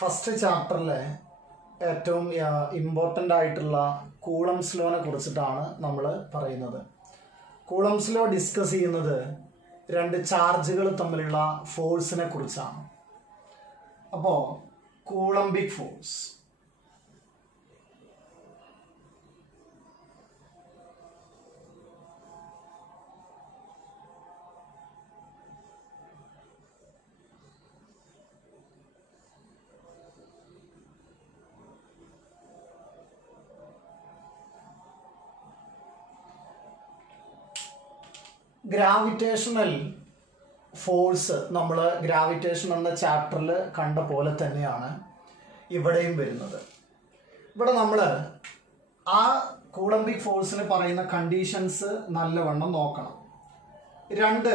First ചാപ്റ്ററിലെ ഏറ്റവും important ആയിട്ടുള്ള coulombs ലോനെ കുറിച്ചിട്ടാണ് നമ്മൾ പറയുന്നത്. കൂളംസ് ലോ ഡിസ്കസ് ചെയ്യുന്നത് രണ്ട് ചാർജുകൾ തമ്മിലുള്ള ഫോഴ്സിനെ കുറിച്ചാണ്. അപ്പോൾ കൂളംബിക് ഫോഴ്സ്, ഗ്രാവിറ്റേഷണൽ ഫോഴ്സ് നമ്മൾ ഗ്രാവിറ്റേഷൻ എന്ന ചാപ്റ്ററിൽ കണ്ട പോലെ തന്നെയാണ് ഇവിടെയും വരുന്നത്. ഇവിടെ നമ്മൾ ആ കൂളംബിക് ഫോഴ്സിന് പറയുന്ന കണ്ടീഷൻസ് നല്ലവണ്ണം നോക്കണം. രണ്ട്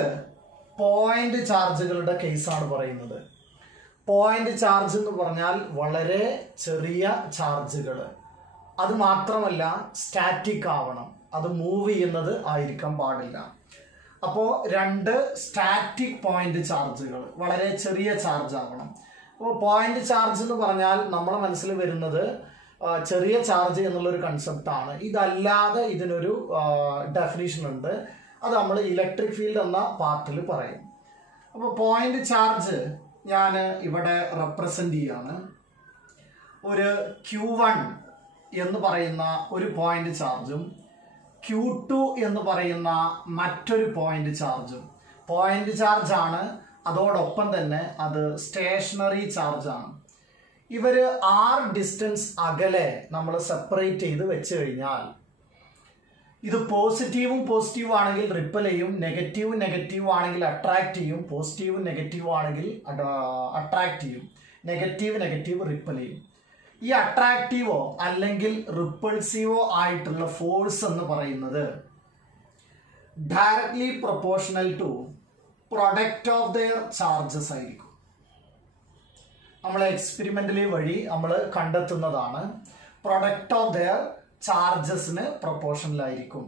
പോയിന്റ് ചാർജുകളുടെ കേസാണ് പറയുന്നത്. പോയിന്റ് ചാർജ് എന്ന് പറഞ്ഞാൽ വളരെ ചെറിയ ചാർജുകൾ, അത് മാത്രമല്ല സ്റ്റാറ്റിക് ആവണം, അത് മൂവ് ചെയ്യുന്നത് ആയിരിക്കാൻ പാടില്ല. അപ്പോൾ രണ്ട് സ്റ്റാറ്റിക് പോയിന്റ് ചാർജുകൾ, വളരെ ചെറിയ ചാർജ് ആവണം. അപ്പോൾ പോയിന്റ് ചാർജ് എന്ന് പറഞ്ഞാൽ നമ്മുടെ മനസ്സിൽ വരുന്നത് ചെറിയ ചാർജ് എന്നുള്ളൊരു കൺസെപ്റ്റാണ്. ഇതല്ലാതെ ഇതിനൊരു ഡെഫിനിഷൻ ഉണ്ട്, അത് നമ്മൾ ഇലക്ട്രിക് ഫീൽഡ് എന്ന പാർട്ടിൽ പറയും. അപ്പോൾ പോയിന്റ് ചാർജ് ഞാൻ ഇവിടെ റെപ്രസെന്റ് ചെയ്യാണ്. ഒരു Q1 എന്ന് പറയുന്ന ഒരു പോയിന്റ് ചാർജും Q2 എന്ന് പറയുന്ന മറ്റൊരു പോയിന്റ് ചാർജും. പോയിന്റ് ചാർജ് ആണ്, അതോടൊപ്പം തന്നെ അത് സ്റ്റേഷനറി ചാർജ് ആണ്. ഇവർ r ഡിസ്റ്റൻസ് അകലെ നമ്മൾ സെപ്പറേറ്റ് ചെയ്ത് വെച്ച് കഴിഞ്ഞാൽ ഇത് പോസിറ്റീവും പോസിറ്റീവ് ആണെങ്കിൽ റിപ്പൽ ചെയ്യും, നെഗറ്റീവ് നെഗറ്റീവ് ആണെങ്കിൽ അട്രാക്ട് ചെയ്യും, പോസിറ്റീവ് നെഗറ്റീവ് ആണെങ്കിൽ അട്രാക്ട് ചെയ്യും, നെഗറ്റീവ് നെഗറ്റീവ് റിപ്പൽ ചെയ്യും. ഈ അട്രാക്റ്റീവോ അല്ലെങ്കിൽ റിപ്പൾസീവോ ആയിട്ടുള്ള ഫോഴ്സ് എന്ന് പറയുന്നത് directly proportional to product of their charges ആയിരിക്കും. നമ്മൾ എക്സ്പെരിമെന്റലി വഴി നമ്മൾ കണ്ടെത്തുന്നതാണ്. പ്രൊഡക്റ്റ് ഓഫ് ദെയർ ചാർജസിന് പ്രൊപ്പോർഷണലായിരിക്കും.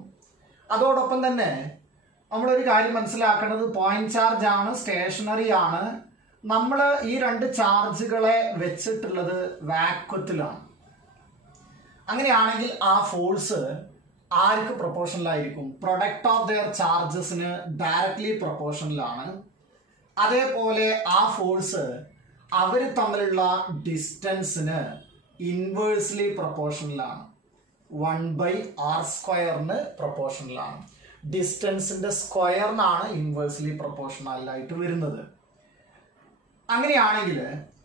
അതോടൊപ്പം തന്നെ നമ്മളൊരു കാര്യം മനസ്സിലാക്കേണ്ടത്, പോയിന്റ് ചാർജ് ആണ്, സ്റ്റേഷനറി ആണ്. നമ്മൾ ഈ രണ്ട് ചാർജുകളെ വെച്ചിട്ടുള്ളത് വാക്വത്തിലാണ്. അങ്ങനെയാണെങ്കിൽ ആ ഫോഴ്സ് ആർക്ക് പ്രൊപ്പോർഷണലായിരിക്കും? പ്രൊഡക്റ്റ് ഓഫ് ദെയർ ചാർജസിന് ഡയറക്ട്ലി പ്രൊപ്പോർഷണലാണ്. അതേപോലെ ആ ഫോഴ്സ് അവർ തമ്മിലുള്ള ഡിസ്റ്റൻസിന് ഇൻവേഴ്സ്ലി പ്രൊപ്പോർഷണലാണ്. 1/r² പ്രൊപ്പോർഷണലാണ്. ഡിസ്റ്റൻസിന്റെ സ്ക്വയറിനാണ് ഇൻവേഴ്സ്ലി പ്രൊപ്പോർഷണലായിട്ട് വരുന്നത്. അങ്ങനെയാണെങ്കിൽ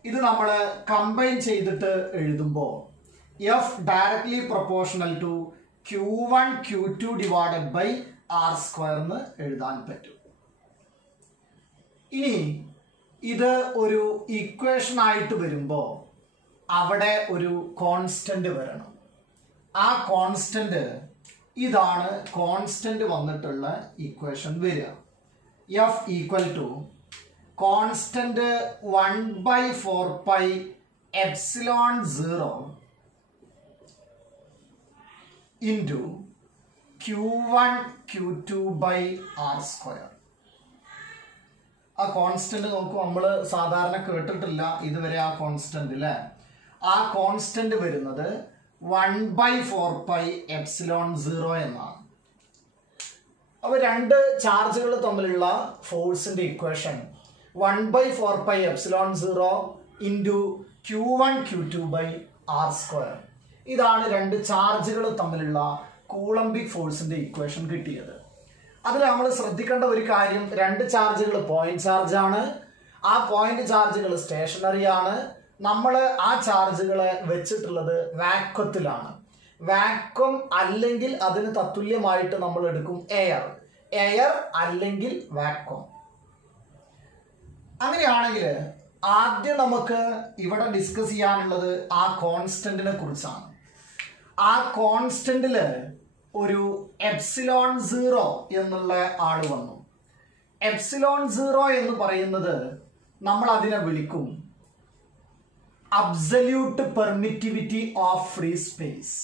ഇത് നമ്മൾ കമ്പൈൻ ചെയ്തിട്ട് എഴുതുമ്പോൾ F directly proportional to Q1 Q2 divided by r² എന്ന് എഴുതാൻ പറ്റും. ഇനി ഇത് ഒരു ഇക്വേഷൻ ആയിട്ട് വരുമ്പോൾ അവിടെ ഒരു കോൺസ്റ്റന്റ് വരണം. ആ കോൺസ്റ്റന്റ് ഇതാണ്. കോൺസ്റ്റന്റ് വന്നിട്ടുള്ള ഇക്വേഷൻ വരിക F equal to constant 1/4πε0 into Q1 Q2 r². ആ കോൺസ്റ്റന്റ് നോക്കൂ, നമ്മൾ സാധാരണ കേട്ടിട്ടില്ല ഇതുവരെ ആ കോൺസ്റ്റന്റ് അല്ലേ. ആ കോൺസ്റ്റന്റ് വരുന്നത് 1/4πε0 എന്നാണ്. അപ്പോൾ രണ്ട് ചാർജുകൾ തമ്മിലുള്ള ഫോഴ്സിന്റെ equation 1/4πε0 into Q1 Q2 r². ഇതാണ് രണ്ട് ചാർജുകൾ തമ്മിലുള്ള കൂളംബിക് ഫോഴ്സിന്റെ ഇക്വേഷൻ കിട്ടിയത്. അതിൽ നമ്മൾ ശ്രദ്ധിക്കേണ്ട ഒരു കാര്യം, രണ്ട് ചാർജുകൾ പോയിന്റ് ചാർജ് ആണ്, ആ പോയിന്റ് ചാർജുകൾ സ്റ്റേഷനറി ആണ്. നമ്മൾ ആ ചാർജുകളെ വെച്ചിട്ടുള്ളത് വാക്വത്തിലാണ്. വാക്വം അല്ലെങ്കിൽ അതിന് തത്തുല്യമായിട്ട് നമ്മൾ എടുക്കും എയർ, എയർ അല്ലെങ്കിൽ വാക്വം. അങ്ങനെയാണെങ്കിൽ ആദ്യം നമുക്ക് ഇവിടെ ഡിസ്കസ് ചെയ്യാനുള്ളത് ആ കോൺസ്റ്റന്റിനെ കുറിച്ചാണ്. ആ കോൺസ്റ്റന്റില് ഒരു ε0 എന്നുള്ള ആള് വന്നു. ε0 എന്ന് പറയുന്നത് നമ്മൾ അതിനെ വിളിക്കും absolute permittivity of free space.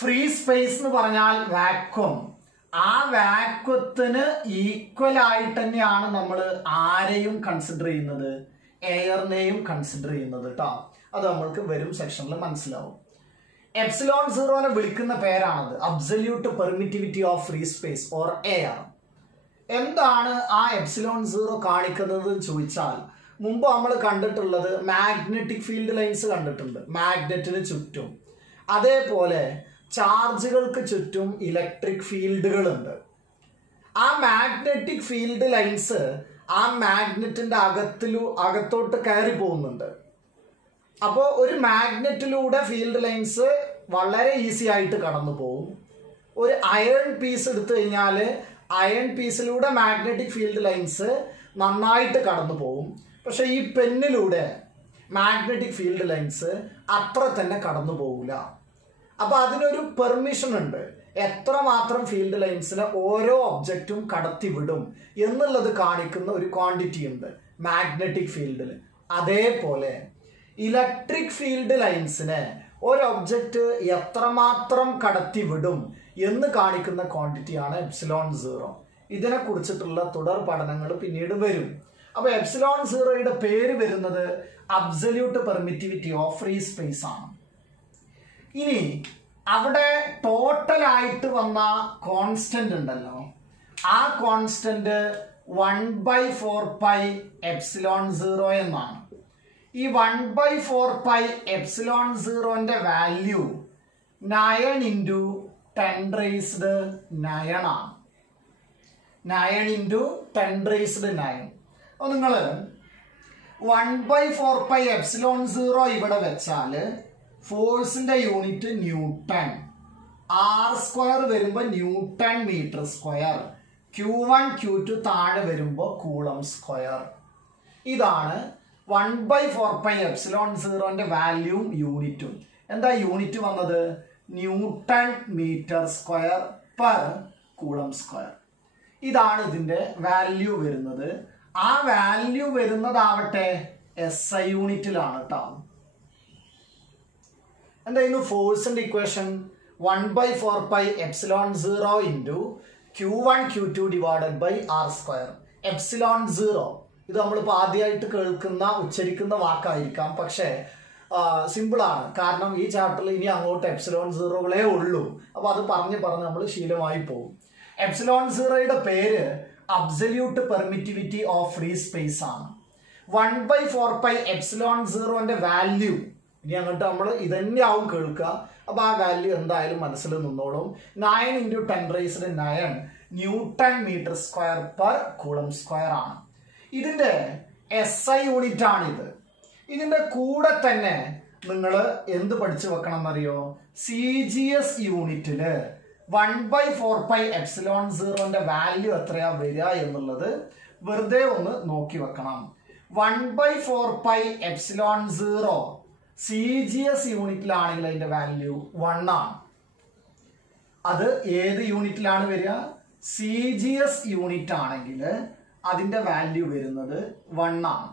Free space എന്ന് പറഞ്ഞാൽ വാക്വം. ആ വാക്വത്തിന് ഈക്വൽ ആയിട്ട് തന്നെയാണ് നമ്മൾ ആരെയും കൺസിഡർ ചെയ്യുന്നത്, എയറിനെയും കൺസിഡർ ചെയ്യുന്നത് കേട്ടോ. അത് നമ്മൾക്ക് വരും സെക്ഷനിൽ മനസ്സിലാവും. എപ്സിലോൺ സീറോനെ വിളിക്കുന്ന പേരാണത് absolute permittivity of free space or air. എന്താണ് ആ എപ്സിലോൺ സീറോ കാണിക്കുന്നത് ചോദിച്ചാൽ, മുമ്പ് നമ്മൾ കണ്ടിട്ടുള്ളത് മാഗ്നറ്റിക് ഫീൽഡ് ലൈൻസ് കണ്ടിട്ടുണ്ട് മാഗ്നറ്റിന് ചുറ്റും. അതേപോലെ ചാർജുകൾക്ക് ചുറ്റും ഇലക്ട്രിക് ഫീൽഡുകളുണ്ട്. ആ മാഗ്നറ്റിക് ഫീൽഡ് ലൈൻസ് ആ മാഗ്നറ്റിന്റെ അകത്തോട്ട് കയറി പോകുന്നുണ്ട്. അപ്പോൾ ഒരു മാഗ്നറ്റിലൂടെ ഫീൽഡ് ലൈൻസ് വളരെ ഈസി ആയിട്ട് കടന്നു പോകും. ഒരു അയൺ പീസ് എടുത്തു കഴിഞ്ഞാൽ അയൺ പീസിലൂടെ മാഗ്നറ്റിക് ഫീൽഡ് ലൈൻസ് നന്നായിട്ട് കടന്നു പോകും. പക്ഷെ ഈ പെന്നിലൂടെ മാഗ്നറ്റിക് ഫീൽഡ് ലൈൻസ് അത്ര തന്നെ കടന്നു പോകില്ല. അപ്പൊ അതിനൊരു പെർമിഷൻ ഉണ്ട്, എത്രമാത്രം ഫീൽഡ് ലൈൻസിനെ ഓരോ ഒബ്ജക്റ്റും കടത്തിവിടും എന്നുള്ളത് കാണിക്കുന്ന ഒരു ക്വാണ്ടിറ്റി ഉണ്ട് മാഗ്നറ്റിക് ഫീൽഡിൽ. അതേപോലെ ഇലക്ട്രിക് ഫീൽഡ് ലൈൻസിനെ ഒരു ഒബ്ജക്റ്റ് എത്രമാത്രം കടത്തിവിടും എന്ന് കാണിക്കുന്ന ക്വാണ്ടിറ്റിയാണ് എപ്സിലോൺ സീറോ. ഇതിനെ കുറിച്ചിട്ടുള്ള തുടർ പഠനങ്ങൾ പിന്നീട് വരും. അപ്പൊ എപ്സിലോൺ സീറോയുടെ പേര് വരുന്നത് absolute permittivity of free space ആണ്. ഇനി അവിടെ ടോട്ടലായിട്ട് വന്ന കോൺസ്റ്റന്റ് ഉണ്ടല്ലോ, ആ കോൺസ്റ്റന്റ് 1/4 എപ്സിലോൺ സീറോ എന്നാണ്. ഈ 1/4 എപ്സിലോൺ സീറോന്റെ വാല്യൂ 9 × 10⁹9 ആണ്. 9 × 10⁹9. അപ്പൊ നിങ്ങൾ 1/4 എപ്സിലോൺ സീറോ ഇവിടെ വെച്ചാല് ഫോഴ്സിന്റെ യൂണിറ്റ് ന്യൂട്ടൺ, r² വരുമ്പോ newton metre square, Q1 Q2 താഴെ വരുമ്പോ കൂളം സ്ക്വയർ. ഇതാണ് 1/4 എപ്സിലോൺ സീറോന്റെ വാല്യൂം യൂണിറ്റും. എന്താ യൂണിറ്റ് വന്നത്? Newton metre square per coulomb square. ഇതാണ് ഇതിന്റെ വാല്യൂ വരുന്നത്. ആ വാല്യൂ വരുന്നതാവട്ടെ SI യൂണിറ്റിലാണ് കേട്ടോ. എന്തായിരുന്നു ഫോഴ്സിന്റെ equation? 1/4 epsilon zero × Q1 Q2 r². Epsilon zero ഇത് നമ്മളിപ്പോൾ ആദ്യമായിട്ട് കേൾക്കുന്ന ഉച്ചരിക്കുന്ന വാക്കായിരിക്കാം, പക്ഷേ സിമ്പിളാണ്. കാരണം ഈ ചാപ്റ്ററിൽ ഇനി അങ്ങോട്ട് എപ്സിലോൺ സീറോകളേ ഉള്ളൂ. അപ്പോൾ അത് പറഞ്ഞ് നമ്മൾ ശീലമായി പോകും. എപ്സിലോൺ സീറോയുടെ പേര് absolute permittivity of free space ആണ്. 1/4 എപ്സിലോൺ സീറോന്റെ വാല്യൂ ഇനി അങ്ങോട്ട് നമ്മൾ ഇതന്നെ ആവും കേൾക്കുക. അപ്പൊ ആ വാല്യൂ എന്തായാലും മനസ്സിൽ നിന്നോളും. 9 × 10⁹9 newton metre square per coulomb square ആണ്. ഇതിന്റെ SI യൂണിറ്റ് ആണിത്. ഇതിന്റെ കൂടെ തന്നെ നിങ്ങൾ എന്ത് പഠിച്ചു വെക്കണം എന്നറിയോ? CGS യൂണിറ്റില് 1/4 എപ്സിലോൺ സീറോന്റെ വാല്യൂ എത്രയാ വരിക എന്നുള്ളത് വെറുതെ ഒന്ന് നോക്കി വെക്കണം. 1/4 എപ്സിലോൺ സീറോ CGS യൂണിറ്റിലാണെങ്കിൽ അതിന്റെ വാല്യൂ 1 ആണ്. അത് ഏത് യൂണിറ്റിലാണ് വരിക? CGS യൂണിറ്റ് ആണെങ്കിൽ അതിന്റെ വാല്യൂ വരുന്നത് 1 ആണ്.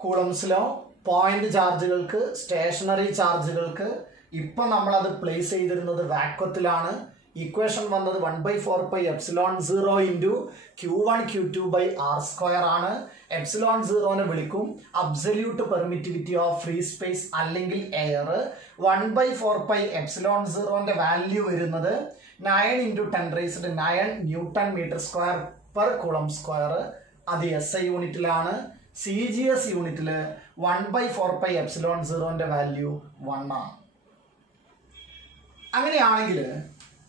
കൂളംസ് ലോ പോയിന്റ് ചാർജുകൾക്ക്, സ്റ്റേഷനറി ചാർജുകൾക്ക് ഇപ്പൊ നമ്മൾ അത് പ്ലേസ് ചെയ്തിരുന്നത് വാക്വത്തിലാണ്. ഇക്വേഷൻ വന്നത് 1/4 epsilon zero × Q1 Q2 r² ആണ്. എപ്സിലോൺ സീറോനെ വിളിക്കും absolute permittivity of free space അല്ലെങ്കിൽ എയർ. 1/4 എപ്സിലോൺ സീറോന്റെ വാല്യൂ വരുന്നത് 9 × 10⁹9 newton metre square per coulomb square. അത് SI യൂണിറ്റിലാണ്. CGS യൂണിറ്റില് 1/4 എപ്സിലോൺ സീറോന്റെ വാല്യൂ 1 ആണ്. അങ്ങനെയാണെങ്കിൽ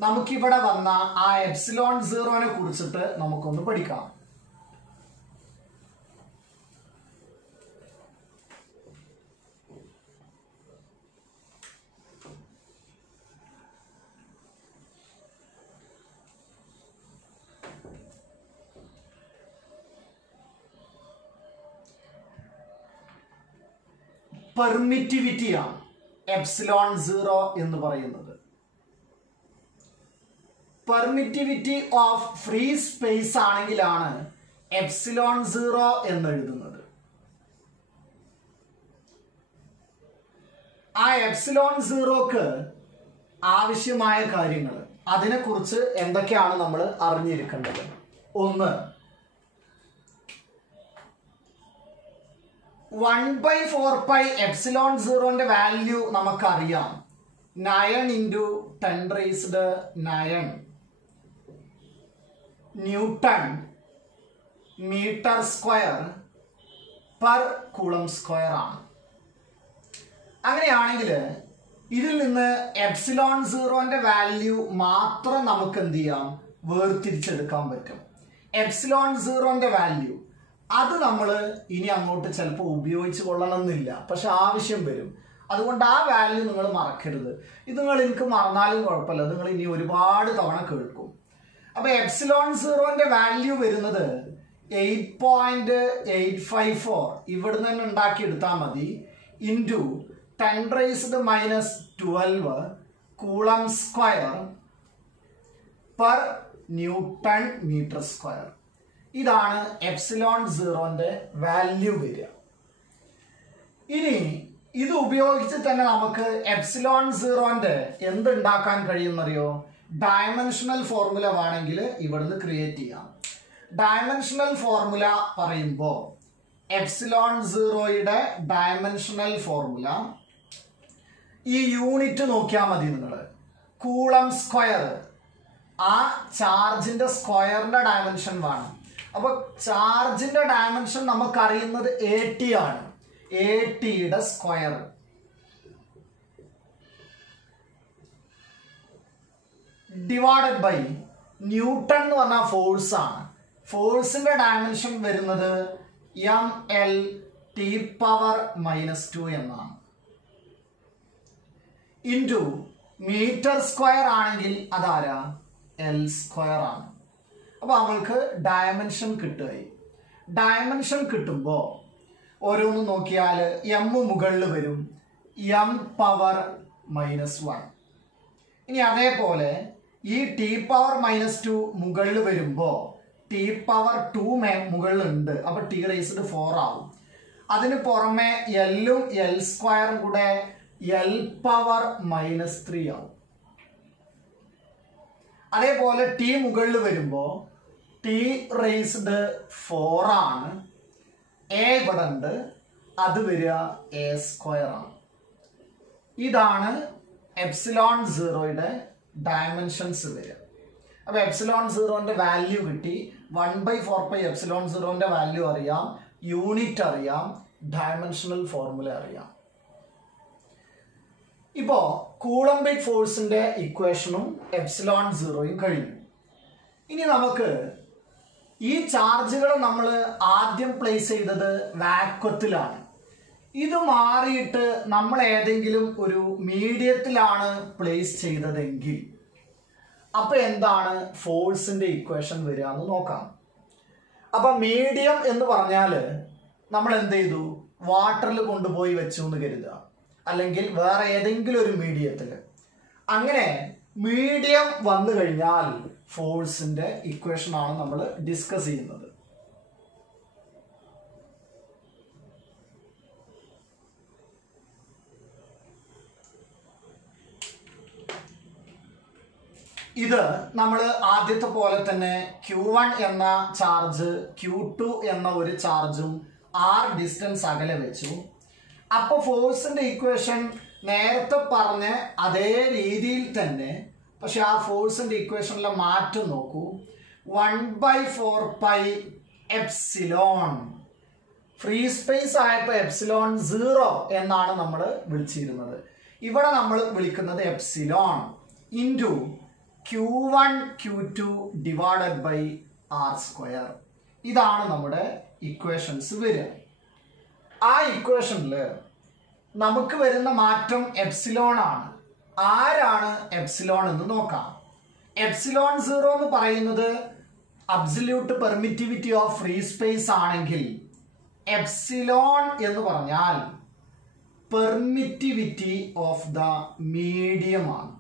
നമുക്കിവിടെ വന്ന ആ എപ്സിലോൺ സീറോനെ കുറിച്ചിട്ട് നമുക്കൊന്ന് പഠിക്കാം. പെർമിറ്റിവിറ്റിയാണ് എപ്സിലോൺ സീറോ എന്ന് പറയുന്നത്. പെർമിറ്റിവിറ്റി ഓഫ് ഫ്രീ സ്പേസ് ആണെങ്കിലാണ് എപ്സിലോൺ സീറോ എന്ന് എഴുതുന്നത്. ആ എപ്സിലോൺ സീറോക്ക് ആവശ്യമായ കാര്യങ്ങൾ, അതിനെക്കുറിച്ച് എന്തൊക്കെയാണ് നമ്മൾ അറിഞ്ഞിരിക്കേണ്ടത്? ഒന്ന്, 1/4π എപ്സിലോൺ സീറോന്റെ വാല്യൂ നമുക്കറിയാം. 9 × 10⁹ newton metre square per coulomb square ആണ്. അങ്ങനെയാണെങ്കിൽ ഇതിൽ നിന്ന് എപ്സിലോൺ സീറോന്റെ വാല്യൂ മാത്രം നമുക്ക് എന്ത് ചെയ്യാം? വേർതിരിച്ചെടുക്കാൻ പറ്റും. എപ്സിലോൺ സീറോന്റെ വാല്യൂ അത് നമ്മൾ ഇനി അങ്ങോട്ട് ചിലപ്പോൾ ഉപയോഗിച്ച് കൊള്ളണമെന്നില്ല, പക്ഷെ ആവശ്യം വരും. അതുകൊണ്ട് ആ വാല്യൂ നിങ്ങൾ മറക്കരുത്. ഇത് നിങ്ങൾ എനിക്ക് മറന്നാലും കുഴപ്പമില്ല, നിങ്ങൾ ഇനി ഒരുപാട് തവണ കേൾക്കും. അപ്പൊ എപ്സിലോൺ സീറോന്റെ വാല്യൂ വരുന്നത് 8.854 ഇവിടുന്ന് തന്നെ ഉണ്ടാക്കിയെടുത്താൽ മതി, into 10⁻⁻12 coulomb square per newton metre square. ഇതാണ് എപ്സിലോൺ സീറോന്റെ വാല്യൂ വരിക. ഇനി ഇത് ഉപയോഗിച്ച് തന്നെ നമുക്ക് എപ്സിലോൺ സീറോന്റെ എന്തുണ്ടാക്കാൻ കഴിയുമെന്നറിയോ? ഡയമെൻഷണൽ ഫോർമുല വേണമെങ്കിൽ ഇവിടുന്ന് ക്രിയേറ്റ് ചെയ്യാം. ഡയമെൻഷണൽ ഫോർമുല പറയുമ്പോൾ എപ്സിലോൺ സീറോയുടെ ഡയമെൻഷണൽ ഫോർമുല ഈ യൂണിറ്റ് നോക്കിയാൽ മതി നിങ്ങൾ. കൂളം സ്ക്വയർ, ആ ചാർജിന്റെ സ്ക്വയറിന്റെ ഡയമെൻഷൻ വേണം. അപ്പൊ ചാർജിന്റെ ഡയമെൻഷൻ നമുക്കറിയുന്നത് 80 ആണ്. 80യുടെ സ്ക്വയർ ഡിവൈഡഡ് ബൈ ന്യൂട്ടൺ എന്ന് പറഞ്ഞാൽ ഫോഴ്സ് ആണ്. ഫോഴ്സിന്റെ ഡയമെൻഷൻ വരുന്നത് mL⁻⁻2 എന്നാണ്. ഇൻറ്റു മീറ്റർ സ്ക്വയർ ആണെങ്കിൽ അതാരാ? L സ്ക്വയർ ആണ്. അപ്പൊ നമ്മൾക്ക് ഡയമെൻഷൻ കിട്ടുകയായി. ഡയമെൻഷൻ കിട്ടുമ്പോൾ ഓരോന്ന് നോക്കിയാൽ m മുകളിൽ വരും, m⁻⁻1. ഇനി അതേപോലെ ഈ t⁻⁻2 മുകളിൽ വരുമ്പോൾ t⁻2 മുകളിലുണ്ട്, അപ്പൊ t⁻⁴ ആവും. അതിന് പുറമെ എല്ലും L സ്ക്വയറും കൂടെ L⁻⁻3 ആവും. അതേപോലെ t മുകളിൽ വരുമ്പോൾ t⁻⁴ ആണ്. a ഇവിടെ ഉണ്ട്, അത് വരിക a സ്ക്വയർ ആണ്. ഇതാണ് എപ്സിലോൺ സീറോയുടെ ഡയമെൻഷൻസ് വരിക. അപ്പൊ എപ്സിലോൺ സീറോന്റെ വാല്യൂ കിട്ടി. 1/4π എപ്സിലോൺ സീറോന്റെ വാല്യൂ അറിയാം, യൂണിറ്റ് അറിയാം, ഡയമെൻഷണൽ ഫോർമുല അറിയാം. ഇപ്പോ കൂളംബിക് ഫോഴ്സിന്റെ ഇക്വേഷനും എപ്സിലോൺ സീറോയും കഴിഞ്ഞു. ഇനി നമുക്ക് ഈ ചാർജുകൾ നമ്മൾ ആദ്യം പ്ലേസ് ചെയ്തത് വാക്വത്തിലാണ്. ഇത് മാറിയിട്ട് നമ്മൾ ഏതെങ്കിലും ഒരു മീഡിയത്തിലാണ് പ്ലേസ് ചെയ്തതെങ്കിൽ അപ്പൊ എന്താണ് ഫോഴ്സിന്റെ ഇക്വേഷൻ വരിക എന്ന് നോക്കാം. അപ്പൊ മീഡിയം എന്ന് പറഞ്ഞാൽ നമ്മൾ എന്ത് ചെയ്തു? വാട്ടറിൽ കൊണ്ടുപോയി വെച്ചു എന്ന് കരുതുക, അല്ലെങ്കിൽ വേറെ ഏതെങ്കിലും ഒരു മീഡിയത്തിൽ. അങ്ങനെ മീഡിയം വന്നു കഴിഞ്ഞാൽ ഫോഴ്സിന്റെ ഇക്വേഷൻ ആണ് നമ്മൾ ഡിസ്കസ് ചെയ്യുന്നത്. ഇത് നമ്മൾ ആദ്യത്തെ പോലെ തന്നെ Q1 എന്ന ചാർജ് Q2 എന്ന ഒരു ചാർജും r ഡിസ്റ്റൻസ് അകലെ വെച്ചു. അപ്പൊ ഫോഴ്സിന്റെ ഇക്വേഷൻ നേരത്തെ പറഞ്ഞ അതേ രീതിയിൽ തന്നെ, പക്ഷെ ആ ഫോഴ്സിന്റെ ഇക്വേഷനിലെ മാറ്റം നോക്കൂ. 1/4π എപ്സിലോൺ, ഫ്രീ സ്പേസ് ആയപ്പോൾ എപ്സിലോൺ 0 എന്നാണ് നമ്മൾ വിളിച്ചിരുന്നത്. ഇവിടെ നമ്മൾ വിളിക്കുന്നത് epsilon into Q1 Q2 divided by r square. ഇതാണ് നമ്മുടെ ഇക്വേഷൻസ് വരിക. ആ ഇക്വേഷനിൽ നമുക്ക് വരുന്ന മാറ്റം എപ്സിലോൺ ആണ്. ആരാണ് എപ്സിലോൺ എന്ന് നോക്കാം. എപ്സിലോൺ 0 എന്ന് പറയുന്നത് absolute permittivity of free space ആണെങ്കിൽ എപ്സിലോൺ എന്ന് പറഞ്ഞാൽ പെർമിറ്റിവിറ്റി ഓഫ് ദ മീഡിയം ആണ്.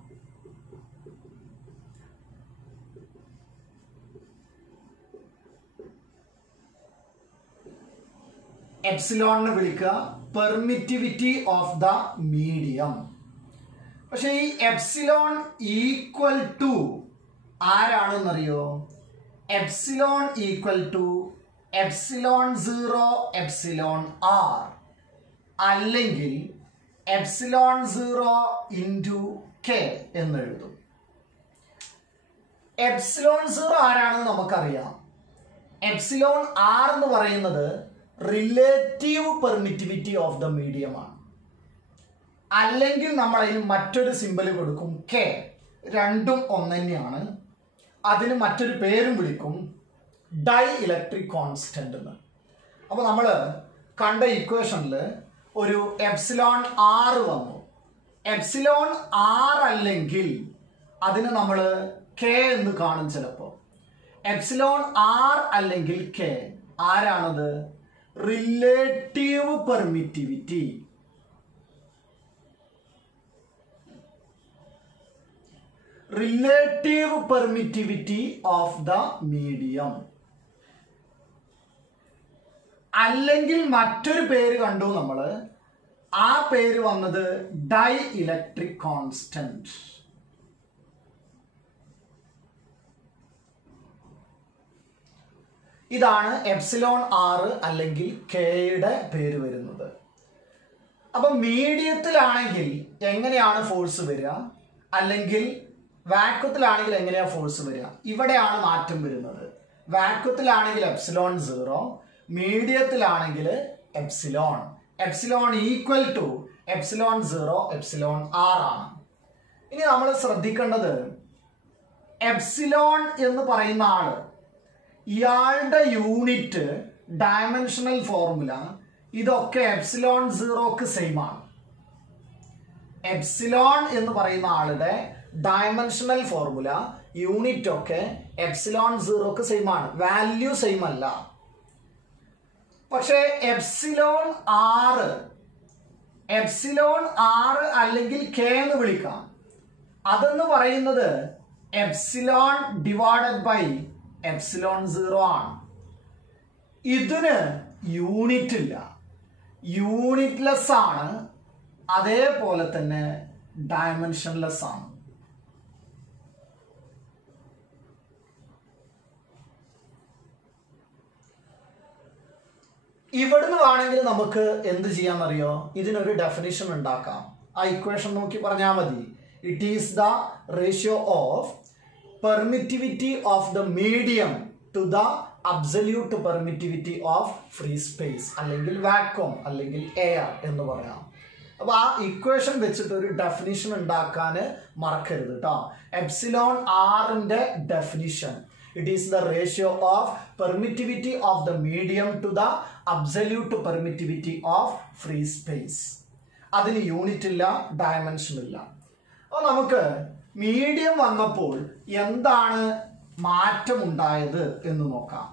എപ്സിലോണിനെ വിളിക്കുക പെർമിറ്റിവിറ്റി ഓഫ് ദ മീഡിയം. പക്ഷെ ഈ എപ്സിലോൺ ഈക്വൽ ടു ആരാണെന്നറിയോ? Epsilon equal to epsilon 0 epsilon R, അല്ലെങ്കിൽ എപ്സിലോൺ 0 ഇൻറ്റു കെ എന്നെഴുതും. എപ്സിലോൺ 0 ആരാണെന്ന് നമുക്കറിയാം. എപ്സിലോൺ ആർ എന്ന് പറയുന്നത് relative permittivity of the medium ആണ്. അല്ലെങ്കിൽ നമ്മൾ അതിന് മറ്റൊരു സിമ്പൽ കൊടുക്കും, കെ. രണ്ടും ഒന്ന് തന്നെയാണ്. അതിന് മറ്റൊരു പേരും വിളിക്കും, ഡൈ ഇലക്ട്രിക് കോൺസ്റ്റന്റ് എന്ന്. അപ്പോൾ നമ്മൾ കണ്ട ഇക്വേഷനിൽ ഒരു എപ്സിലോൺ ആർ വന്നു. എപ്സിലോൺ ആർ അല്ലെങ്കിൽ അതിന് നമ്മൾ കെ എന്ന് കാണും ചിലപ്പോൾ. എപ്സിലോൺ ആർ അല്ലെങ്കിൽ കെ ആരാണത്? Relative permittivity. Relative permittivity of the medium. അല്ലെങ്കിൽ മറ്റൊരു പേര് കണ്ടു നമ്മൾ. ആ പേര് വന്നത് ഡൈ ഇലക്ട്രിക് കോൺസ്റ്റന്റ്. ഇതാണ് എപ്സിലോൺ ആർ അല്ലെങ്കിൽ കെയുടെ പേര് വരുന്നത്. അപ്പൊ മീഡിയത്തിലാണെങ്കിൽ എങ്ങനെയാണ് ഫോഴ്സ് വരിക, അല്ലെങ്കിൽ വാക്വത്തിലാണെങ്കിൽ എങ്ങനെയാണ് ഫോഴ്സ് വരിക? ഇവിടെയാണ് മാറ്റം വരുന്നത്. വാക്വത്തിലാണെങ്കിൽ എപ്സിലോൺ 0, മീഡിയത്തിലാണെങ്കിൽ epsilon. Epsilon equal to epsilon 0 epsilon R ആണ്. ഇനി നമ്മൾ ശ്രദ്ധിക്കേണ്ടത്, എപ്സിലോൺ എന്ന് പറയുന്ന ആള്, ഇയാളുടെ യൂണിറ്റ്, ഡയമെൻഷണൽ ഫോർമുല, ഇതൊക്കെ എപ്സിലോൺ 0ക്ക് സെയിം ആണ്. എപ്സിലോൺ എന്ന് പറയുന്ന ആളുടെ ഡയമെൻഷണൽ ഫോർമുല, യൂണിറ്റ് ഒക്കെ എപ്സിലോൺ 0ക്ക് സെയിം ആണ്. വാല്യൂ സെയിം അല്ല. പക്ഷേ എപ്സിലോൺ ആറ് അല്ലെങ്കിൽ കെ എന്ന് വിളിക്കാം. അതെന്ന് പറയുന്നത് എപ്സിലോൺ ഡിവൈഡഡ് ബൈ എപ്സിലോൺ 0 ആണ്. ഇതിന് യൂണിറ്റ് ഇല്ല, യൂണിറ്റ്ലെസ് ആണ്. അതേപോലെ തന്നെ ഡയമെൻഷൻലെസ് ആണ്. ഇവിടുന്ന് വേണമെങ്കിൽ നമുക്ക് എന്ത് ചെയ്യാന്നറിയോ? ഇതിനൊരു ഡെഫിനിഷൻ ഉണ്ടാക്കാം. ആ ഇക്വേഷൻ നോക്കി പറഞ്ഞാൽ മതി. It is the ratio of permittivity of the medium to the absolute permittivity of free space, അല്ലെങ്കിൽ വാക്വം, അല്ലെങ്കിൽ എയർ എന്ന് പറയാം. അപ്പൊ ആ ഇക്വേഷൻ വെച്ചിട്ട് ഒരു ഡെഫിനിഷൻ ഉണ്ടാക്കാൻ മറക്കരുത് കേട്ടോ. എപ്സിലോൺ ആറിന്റെ definition, it is the ratio of permittivity of the medium to the absolute permittivity of free space. അതിന് യൂണിറ്റ് ഇല്ല, ഡയമെൻഷൻ ഇല്ല. അപ്പോൾ നമുക്ക് മീഡിയം വന്നപ്പോൾ എന്താണ് മാറ്റം ഉണ്ടായത് എന്ന് നോക്കാം.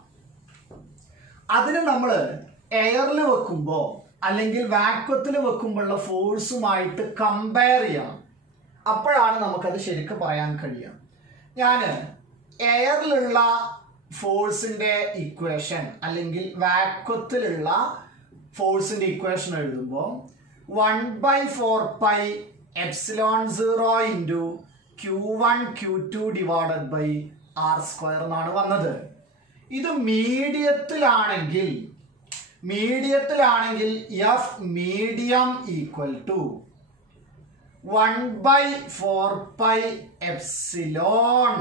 അതിന് നമ്മൾ എയറിൽ വെക്കുമ്പോൾ അല്ലെങ്കിൽ വാക്വത്തിൽ വെക്കുമ്പോഴുള്ള ഫോഴ്സുമായിട്ട് കമ്പയർ ചെയ്യണം. അപ്പോഴാണ് നമുക്കത് ശരിക്കും പറയാൻ കഴിയുക. ഞാൻ എയറിലുള്ള ഫോഴ്സിന്റെ ഇക്വേഷൻ അല്ലെങ്കിൽ വാക്വത്തിലുള്ള ഫോഴ്സിന്റെ ഇക്വേഷൻ എഴുതുമ്പോൾ 1/4 epsilon 0 into Q1 Q2 divided by R² എന്നാണ് വന്നത്. ഇത് മീഡിയത്തിലാണെങ്കിൽ F medium equal to 1/4 epsilon.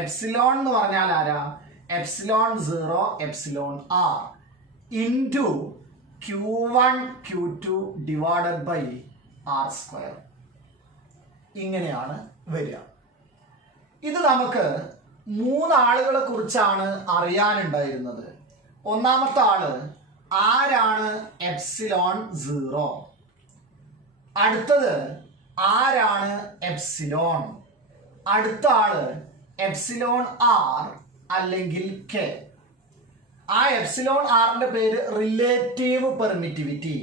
Epsilon എന്ന് പറഞ്ഞാൽ ആരാ? Epsilon 0 epsilon r into Q1 Q2 divided by R². ഇങ്ങനെയാണ് വരിക. ഇത് നമുക്ക് 3 ആളുകളെ കുറിച്ചാണ് അറിയാനുണ്ടായിരുന്നത്. ഒന്നാമത്തെ ആള് ആരാണ്? എപ്സിലോൺ 0. അടുത്തത് ആരാണ്? എപ്സിലോൺ. അടുത്ത ആള് എപ്സിലോൺ ആർ അല്ലെങ്കിൽ കെ. ആ എപ്സിലോൺ ആറിന്റെ പേര് റിലേറ്റീവ് പെർമിറ്റിവിറ്റി.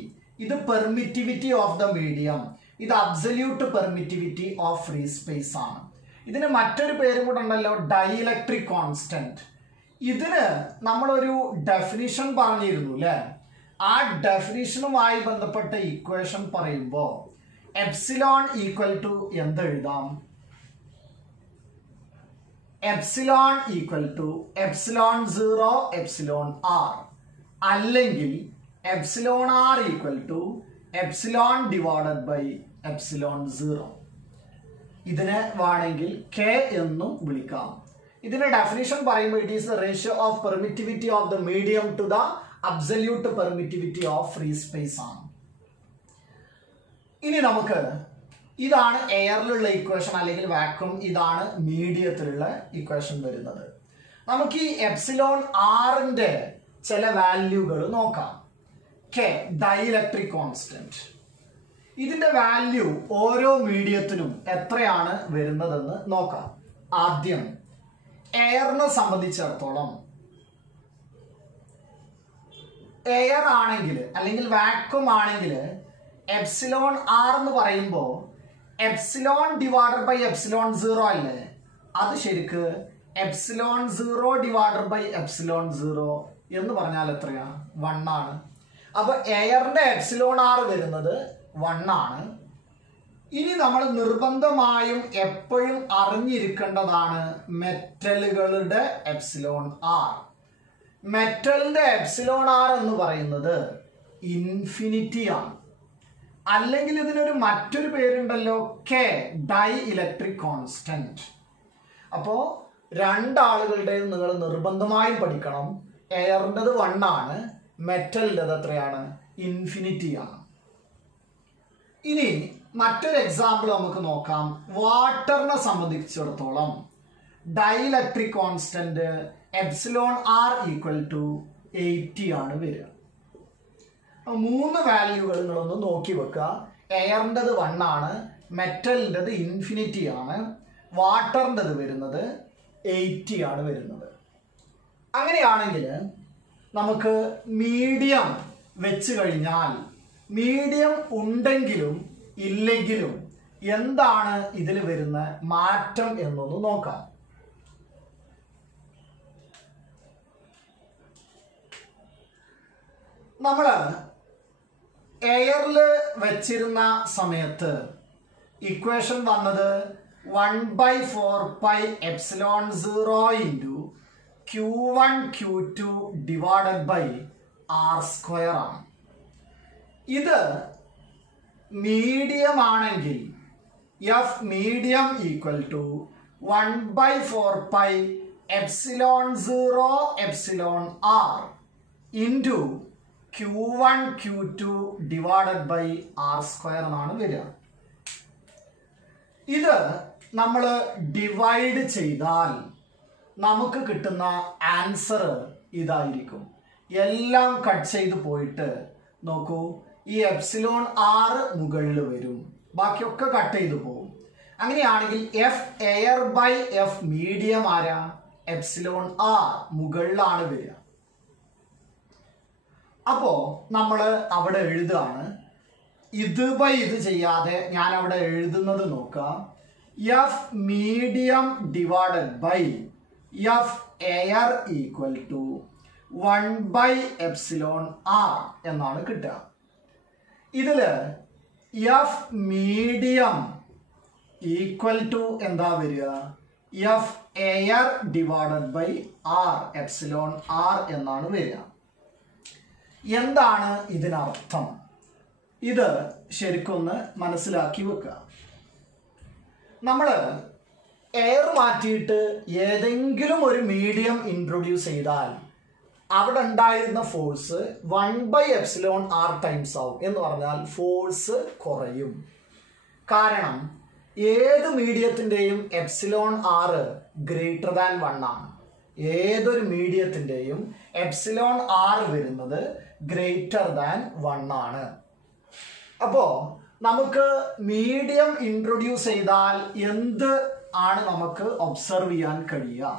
ഇത് പെർമിറ്റിവിറ്റി ഓഫ് ദ മീഡിയം, ഇത് absolute permittivity of free space ആണ്. ഇതിന് മറ്റൊരു പേരും കൂടെ ഉണ്ടല്ലോ, ഡൈഇലക്ട്രിക് കോൺസ്റ്റന്റ്. ഇതിന് നമ്മളൊരു ഡെഫിനിഷൻ പറഞ്ഞിരുന്നു അല്ലേ? ആ ഡെഫിനിഷനുമായി ബന്ധപ്പെട്ട ഇക്വേഷൻ പറയുമ്പോൾ എപ്സിലോൺ ഈക്വൽ ടു എന്ത് എഴുതാം? Epsilon equal to epsilon 0 epsilon R, അല്ലെങ്കിൽ epsilon R equal to epsilon divided by epsilon 0. ഇതിനെ വേണമെങ്കിൽ കെ എന്നും വിളിക്കാം. ഇതിന്റെ ഡെഫിനിഷൻ പറയുമ്പോൾ it is the ratio of permittivity of the medium to the absolute permittivity of free space ആണ്. ഇനി നമുക്ക് ഇതാണ് എയറിലുള്ള ഇക്വേഷൻ അല്ലെങ്കിൽ വാക്വം, ഇതാണ് മീഡിയത്തിലുള്ള ഇക്വേഷൻ വരുന്നത്. നമുക്ക് ഈ എപ്സിലോൺ ആറിന്റെ ചില വാല്യൂകൾ നോക്കാം. കെ ഡൈഇലക്ട്രിക് കോൺസ്റ്റന്റ്, ഇതിന്റെ വാല്യൂ ഓരോ മീഡിയത്തിനും എത്രയാണ് വരുന്നതെന്ന് നോക്കാം. ആദ്യം എയറിനെ സംബന്ധിച്ചിടത്തോളം എയർ ആണെങ്കിൽ അല്ലെങ്കിൽ വാക്വം ആണെങ്കിൽ എപ്സിലോൺ ആർ എന്ന് പറയുമ്പോൾ എപ്സിലോൺ ഡിവൈഡഡ് ബൈ എപ്സിലോൺ 0 അല്ലേ? അത് ശരിക്ക് എപ്സിലോൺ 0 ഡിവൈഡഡ് ബൈ എപ്സിലോൺ 0 എന്ന് പറഞ്ഞാൽ എത്രയാ? 1 ആണ്. അപ്പൊ എയറിന്റെ എപ്സിലോൺ ആർ വരുന്നത് 1 ആണ്. ഇനി നമ്മൾ നിർബന്ധമായും എപ്പോഴും അറിഞ്ഞിരിക്കേണ്ടതാണ് മെറ്റലുകളുടെ എപ്സിലോൺ ആർ. മെറ്റലിന്റെ എപ്സിലോൺ ആർ എന്ന് പറയുന്നത് ഇൻഫിനിറ്റി ആണ്. അല്ലെങ്കിൽ ഇതിനൊരു മറ്റൊരു പേരുണ്ടല്ലോ, കെ ഡൈ ഇലക്ട്രിക് കോൺസ്റ്റന്റ്. അപ്പോ രണ്ടാളുകളുടെയും നിങ്ങൾ നിർബന്ധമായും പഠിക്കണം. എയറിൻ്റെത് 1 ആണ്, മെറ്റലിൻ്റെത് എത്രയാണ്? ഇൻഫിനിറ്റി ആണ്. ഇനി മറ്റൊരു എക്സാമ്പിൾ നമുക്ക് നോക്കാം. വാട്ടറിനെ സംബന്ധിച്ചിടത്തോളം dielectric constant epsilon R equal to 80 ആണ് വരിക. 3 വാല്യൂകൾ നിങ്ങളൊന്ന് നോക്കി വെക്കുക. എയറിൻ്റെത് 1 ആണ്, മെറ്റലിൻ്റെത് ഇൻഫിനിറ്റി ആണ്, വാട്ടറിൻ്റെത് വരുന്നത് 80 ആണ് വരുന്നത്. അങ്ങനെയാണെങ്കിൽ നമുക്ക് മീഡിയം വെച്ച് കഴിഞ്ഞാൽ മീഡിയം ഉണ്ടെങ്കിലും ഇല്ലെങ്കിലും എന്താണ് ഇതിൽ വരുന്ന മാറ്റം എന്നൊന്ന് നോക്കാം. നമ്മൾ എയറിൽ വെച്ചിരുന്ന സമയത്ത് ഇക്വേഷൻ വന്നത് 1/4 pi epsilon 0 into Q1 Q2 divided by r square ആണ്. ഇത് മീഡിയം ആണെങ്കിൽ F medium equal to 1/4 pi epsilon 0 epsilon r into Q1 Q2 divided by r square എന്നാണ് വരിക. ഇത് നമ്മൾ ഡിവൈഡ് ചെയ്താൽ നമുക്ക് കിട്ടുന്ന ആൻസർ ഇതായിരിക്കും. എല്ലാം കട്ട് ചെയ്ത് പോയിട്ട് നോക്കൂ, ഈ എപ്സിലോൺ ആർ മുകളിൽ വരും, ബാക്കിയൊക്കെ കട്ട് ചെയ്ത് പോകും. അങ്ങനെയാണെങ്കിൽ F air by F medium ആരാ? എപ്സിലോൺ ആർ മുകളിലാണ് വരിക. അപ്പോ നമ്മൾ അവിടെ എഴുതാണ്, ഇത് ബൈ ഇത് ചെയ്യാതെ ഞാൻ അവിടെ എഴുതുന്നത് നോക്കാം. F medium divided by F air equal to 1/എപ്സിലോൺ ആർ എന്നാണ് കിട്ടുക. ഇതില് എഫ് മീഡിയം ഈക്വൽ ടു എന്താ വരിക? F air divided by R epsilon R എന്നാണ് വരിക. എന്താണ് ഇതിനർത്ഥം? ഇത് ശരിക്കൊന്ന് മനസ്സിലാക്കി വെക്കുക. നമ്മൾ എയർ മാറ്റിയിട്ട് ഏതെങ്കിലും ഒരു മീഡിയം ഇൻട്രൊഡ്യൂസ് ചെയ്താൽ അവിടെ ഉണ്ടായിരുന്ന ഫോഴ്സ് 1/എപ്സിലോൺ ആർ ടൈംസ് ആവും. എന്ന് പറഞ്ഞാൽ ഫോഴ്സ് കുറയും. കാരണം ഏത് മീഡിയത്തിൻ്റെയും എപ്സിലോൺ ആർ ഗ്രേറ്റർ ദാൻ 1 ആണ്. ഏതൊരു മീഡിയത്തിൻ്റെയും എപ്സിലോൺ ആർ വരുന്നത് ഗ്രേറ്റർ ദാൻ 1 ആണ്. അപ്പോൾ നമുക്ക് മീഡിയം ഇൻട്രൊഡ്യൂസ് ചെയ്താൽ എന്ത് ആണ് നമുക്ക് ഒബ്സർവ് ചെയ്യാൻ കഴിയുക?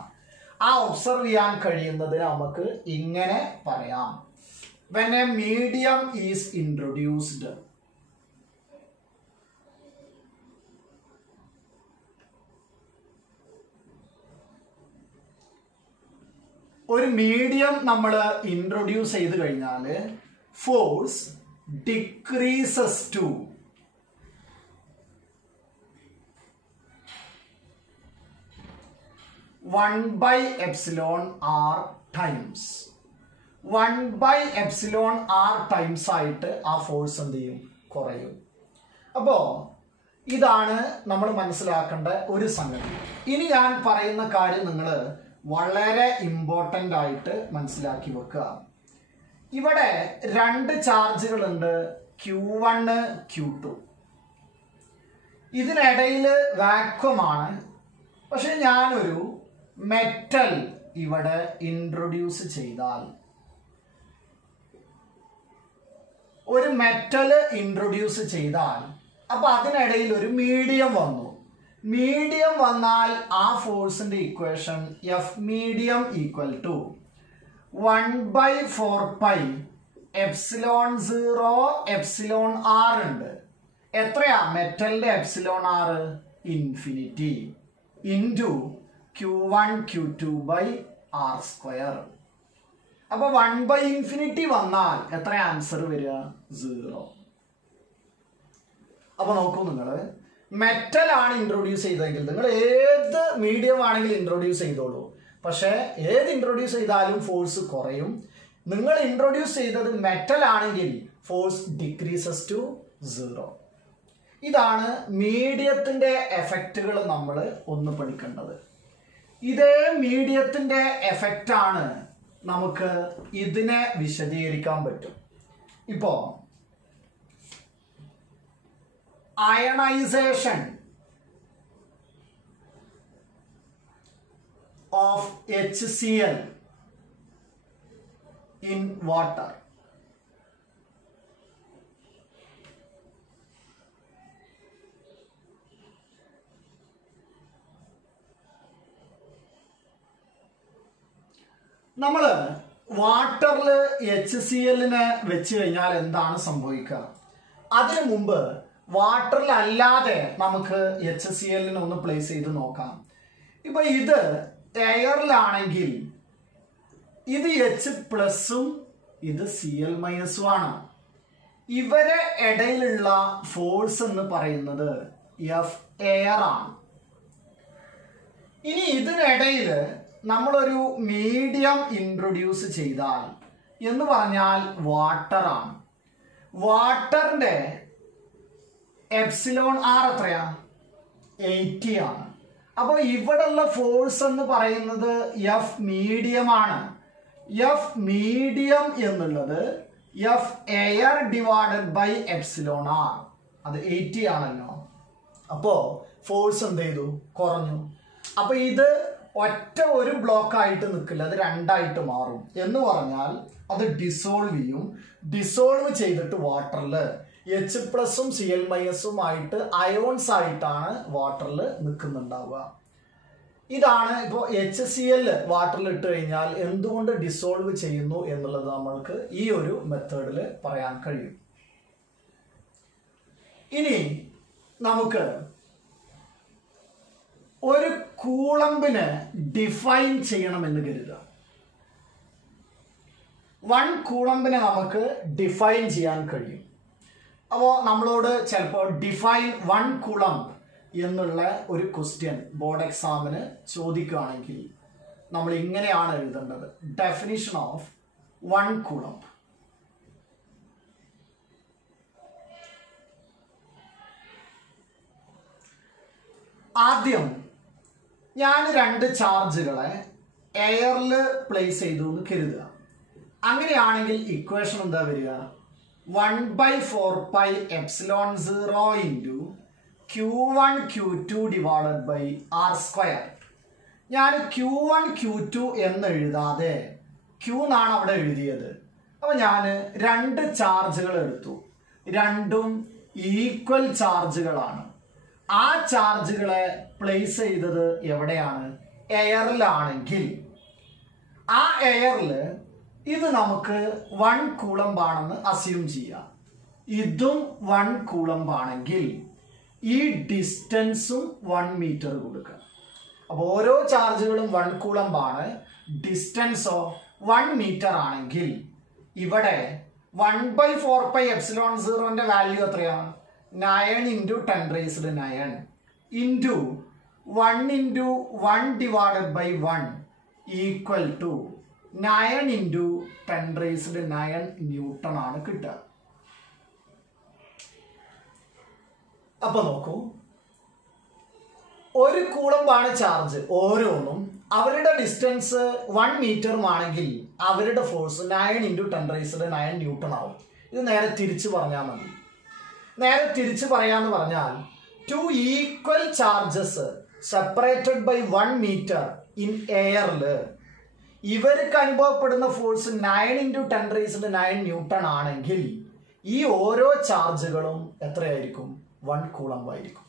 ആ ഒബ്സർവ് ചെയ്യാൻ കഴിയുന്നതിന് നമുക്ക് ഇങ്ങനെ പറയാം. when a medium is introduced, ഒരു മീഡിയം നമ്മൾ ഇൻട്രൊഡ്യൂസ് ചെയ്ത് കഴിഞ്ഞാൽ force decreases to 1/epsilon r times 1/epsilon r times ആയിട്ട് ആ ഫോഴ്സ് എന്ത് ചെയ്യും? കുറയും. അപ്പോ ഇതാണ് നമ്മൾ മനസ്സിലാക്കേണ്ട ഒരു സംഗതി. ഇനി ഞാൻ പറയുന്ന കാര്യം നിങ്ങൾ വളരെ ഇമ്പോർട്ടൻ്റ് ആയിട്ട് മനസ്സിലാക്കി വെക്കുക. ഇവിടെ രണ്ട് ചാർജുകളുണ്ട്, Q1 Q2. ഇതിനിടയിൽ വാക്വമാണ്. പക്ഷെ ഞാനൊരു മെറ്റൽ ഇവിടെ ഇൻട്രൊഡ്യൂസ് ചെയ്താൽ, ഒരു മെറ്റൽ ഇൻട്രൊഡ്യൂസ് ചെയ്താൽ അപ്പൊ അതിനിടയിൽ ഒരു മീഡിയം വന്നു. മീഡിയം വന്നാൽ ആ ഫോഴ്സിന്റെ equation F medium equal to 1/4π epsilon 0 epsilon R ഉണ്ട്. എത്രയാ മെറ്റലിന്റെ epsilon R? Infinity into Q1 Q2/r². അപ്പൊ 1/∞ വന്നാൽ എത്ര ആൻസർ വരിക? 0. അപ്പൊ നോക്കൂ, നിങ്ങൾ മെറ്റൽ ആണ് ഇൻട്രൊഡ്യൂസ് ചെയ്തതെങ്കിൽ നിങ്ങൾ ഏത് മീഡിയം ആണെങ്കിലും ഇൻട്രൊഡ്യൂസ് ചെയ്തോളൂ. പക്ഷെ ഏത് ഇൻട്രൊഡ്യൂസ് ചെയ്താലും ഫോഴ്സ് കുറയും. നിങ്ങൾ ഇൻട്രൊഡ്യൂസ് ചെയ്തത് മെറ്റൽ ആണെങ്കിൽ ഫോഴ്സ് ഡിക്രീസസ് ടു 0. ഇതാണ് മീഡിയത്തിന്റെ എഫക്റ്റുകൾ നമ്മൾ ഒന്ന് പഠിക്കേണ്ടത്. ഇതേ മീഡിയത്തിന്റെ എഫക്റ്റ് ആണ് നമുക്ക് ഇതിനെ വിശദീകരിക്കാൻ പറ്റും. ഇപ്പോ ionisation of HCl in water. നമ്മൾ വാട്ടറിൽ HCl-നെ വെച്ച് കഴിഞ്ഞാൽ എന്താണ് സംഭവിക്കുക? അതിനു മുമ്പ് വാട്ടറിൽ അല്ലാതെ നമുക്ക് HCl-നെ ഒന്ന് പ്ലേസ് ചെയ്ത് നോക്കാം. ഇപ്പൊ ഇത് എയറിലാണെങ്കിൽ ഇത് H+ഉം ഇത് Cl- ആണ്. ഇവരെ ഇടയിലുള്ള ഫോഴ്സ് എന്ന് പറയുന്നത് F എയർ ആണ്. ഇനി ഇതിനിടയിൽ നമ്മളൊരു മീഡിയം ഇൻട്രൊഡ്യൂസ് ചെയ്താൽ എന്ന് പറഞ്ഞാൽ വാട്ടർ ആണ്. വാട്ടറിന്റെ എപ്സിലോൺ ആർ എത്രയാ? 80 ആണ്. അപ്പോൾ ഇവിടെയുള്ള ഫോഴ്സ് എന്ന് പറയുന്നത് എഫ് മീഡിയം ആണ്. എഫ് മീഡിയം എന്നുള്ളത് F air divided by epsilon r. അത് 80 ആണല്ലോ. അപ്പോ ഫോഴ്സ് എന്ത് ചെയ്തു? കുറഞ്ഞു. അപ്പൊ ഇത് ഒറ്റ ഒരു ബ്ലോക്ക് ആയിട്ട് നിൽക്കില്ല, അത് രണ്ടായിട്ട് മാറും. എന്ന് പറഞ്ഞാൽ അത് ഡിസോൾവ് ചെയ്യും. ഡിസോൾവ് ചെയ്തിട്ട് വാട്ടറിൽ H+ഉം Cl- ആയിട്ട് അയോൺസ് ആയിട്ടാണ് വാട്ടറിൽ നിൽക്കുന്നുണ്ടാവുക. ഇതാണ് ഇപ്പോൾ HCl വാട്ടറിൽ ഇട്ട് കഴിഞ്ഞാൽ എന്തുകൊണ്ട് ഡിസോൾവ് ചെയ്യുന്നു എന്നുള്ളത് നമ്മൾക്ക് ഈ ഒരു മെത്തേഡിൽ പറയാൻ കഴിയും. ഇനി നമുക്ക് ഒരു കൂളംബിനെ ഡിഫൈൻ ചെയ്യണമെന്ന് കരുതുക. 1 കൂളംബിനെ നമുക്ക് ഡിഫൈൻ ചെയ്യാൻ കഴിയും. അപ്പോൾ നമ്മളോട് ചിലപ്പോൾ ഡിഫൈൻ 1 കൂളംബ് എന്നുള്ള ഒരു ക്വസ്റ്റ്യൻ ബോർഡ് എക്സാമിന് ചോദിക്കുകയാണെങ്കിൽ നമ്മൾ ഇങ്ങനെയാണ് എഴുതേണ്ടത്: ഡെഫിനിഷൻ ഓഫ് 1 കൂളംബ്. ആദ്യം ഞാൻ 2 ചാർജുകളെ എയറിൽ പ്ലേസ് ചെയ്തു എന്ന് കരുതുക. അങ്ങനെയാണെങ്കിൽ ഇക്വേഷൻ എന്താ വരിക? 1/4π epsilon 0 into Q1 Q2 divided by r². ഞാൻ Q1 Q2 എന്ന് എഴുതാതെ Q എന്നാണ് അവിടെ എഴുതിയത്. അപ്പോൾ ഞാൻ 2 ചാർജുകൾ എടുത്തു. രണ്ടും ഈക്വൽ ചാർജുകളാണ്. ആ ചാർജുകളെ പ്ലേസ് ചെയ്തത് എവിടെയാണ്? എയറിലാണെങ്കിൽ ആ എയറിൽ ഇത് നമുക്ക് 1 കൂളംബ് ആണെന്ന് അസ്യൂം ചെയ്യാം. ഇതും 1 കൂളംബ് ആണെങ്കിൽ ഈ ഡിസ്റ്റൻസും 1 മീറ്റർ കൊടുക്കുക. അപ്പോൾ ഓരോ ചാർജുകളും 1 കൂളംബ് ആണ്. ഡിസ്റ്റൻസോ 1 മീറ്റർ ആണെങ്കിൽ ഇവിടെ 1/4πε0 വാല്യൂ എത്രയാണ്? 9 × 10⁹ ഇൻറ്റു 1 × 1/1 ഈക്വൽ ടു 9 × 10⁹ ന്യൂട്ടൺ ആണ് കിട്ടുക. അപ്പൊ നോക്കൂ, ഒരു കൂളംബാണ് ചാർജ് ഓരോന്നും. അവരുടെ ഡിസ്റ്റൻസ് 1 മീറ്ററുമാണെങ്കിൽ അവരുടെ ഫോഴ്സ് 9 × 10⁹ ന്യൂട്ടൺ ആവും. ഇത് നേരെ തിരിച്ചു പറഞ്ഞാൽ മതി. നേരെ തിരിച്ചു പറയാന്ന് പറഞ്ഞാൽ 2 equal charges separated by 1 metre in എയറിൽ ഇവർക്ക് അനുഭവപ്പെടുന്ന ഫോഴ്സ് 9 × 10⁹ ന്യൂട്ടൺ ആണെങ്കിൽ ഈ ഓരോ ചാർജുകളും എത്രയായിരിക്കും? 1 കൂളംബ് ആയിരിക്കും.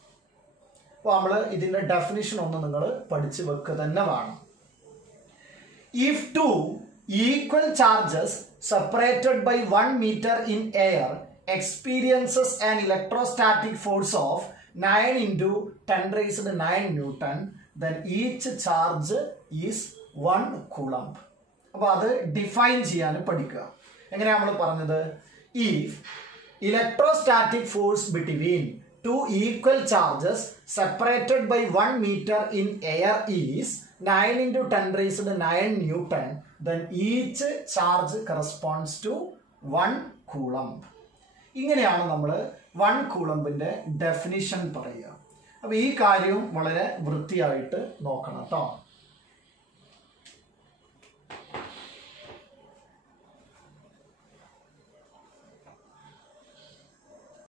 അപ്പോൾ നമ്മൾ ഇതിൻ്റെ ഡെഫിനിഷൻ ഒന്ന് നിങ്ങൾ പഠിച്ചു വെക്കുക തന്നെ വേണം. If 2 equal charges separated by 1 meter in air experiences an electrostatic force of 9 × 10⁹ Newton, then each charge is 1 coulomb. അപ്പോൾ അത് ഡിഫൈൻ ചെയ്യാൻ പഠിക്കുക. എങ്ങനെയാണ് നമ്മൾ പറഞ്ഞത്? If electrostatic force between 2 equal charges separated by 1 meter in air is 9 × 10⁹ Newton, then each charge corresponds to 1 coulomb. ഇങ്ങനെയാണ് നമ്മൾ 1 കൂളംബിന്റെ definition പറയുക. അപ്പോൾ ഈ കാര്യവും വളരെ വൃത്തിയായിട്ട് നോക്കണം കേട്ടോ.